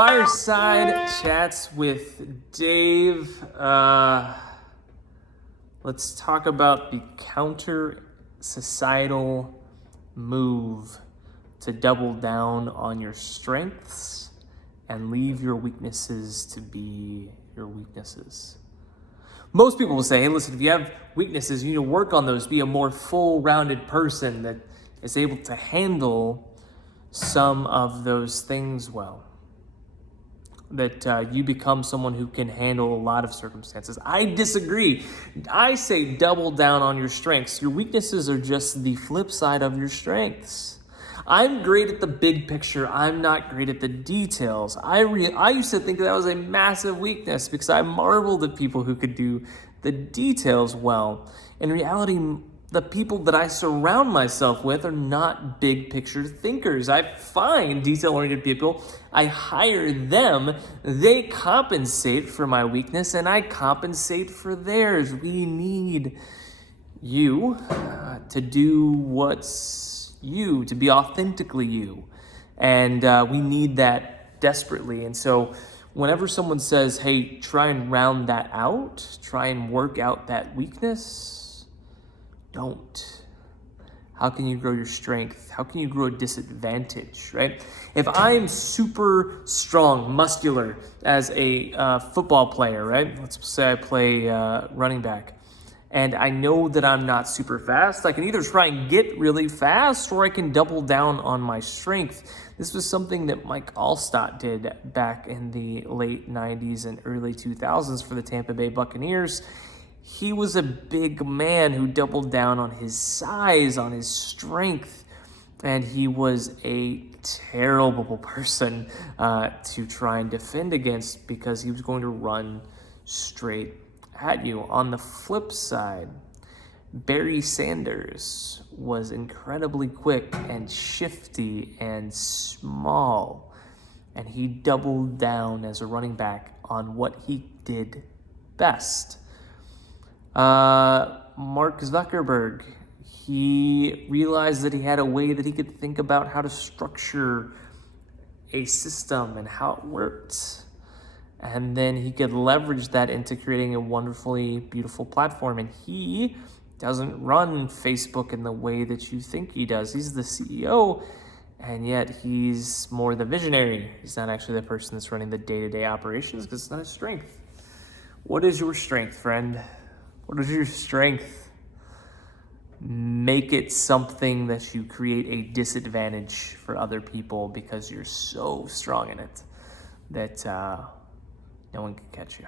Fireside chats with Dave. Let's talk about the counter societal move to double down on your strengths and leave your weaknesses to be your weaknesses. Most people will say, hey, listen, if you have weaknesses, you need to work on those, be a more full-rounded person that is able to handle some of those things well. That you become someone who can handle a lot of circumstances. I disagree. I say double down on your strengths. Your weaknesses are just the flip side of your strengths. I'm great at the big picture. I'm not great at the details. I used to think that was a massive weakness because I marveled at people who could do the details well. In reality, the people that I surround myself with are not big picture thinkers. I find detail-oriented people, I hire them, they compensate for my weakness, and I compensate for theirs. We need you to do what's you, to be authentically you. And we need that desperately. And so whenever someone says, hey, try and round that out, try and work out that weakness, don't. How can you grow your strength? How can you grow a disadvantage, right? If I'm super strong, muscular as a football player, right? Let's say I play running back, and I know that I'm not super fast, I can either try and get really fast or I can double down on my strength. This was something that Mike Alstott did back in the late 90s and early 2000s for the Tampa Bay Buccaneers. He was a big man who doubled down on his size, on his strength, and he was a terrible person to try and defend against because he was going to run straight at you. On the flip side, Barry Sanders was incredibly quick and shifty and small, and he doubled down as a running back on what he did best. Mark Zuckerberg, he realized that he had a way that he could think about how to structure a system and how it worked. And then he could leverage that into creating a wonderfully beautiful platform. And he doesn't run Facebook in the way that you think he does. He's the CEO, and yet he's more the visionary. He's not actually the person that's running the day-to-day operations because it's not his strength. What is your strength, friend? What is your strength? Make it something that you create a disadvantage for other people because you're so strong in it that no one can catch you.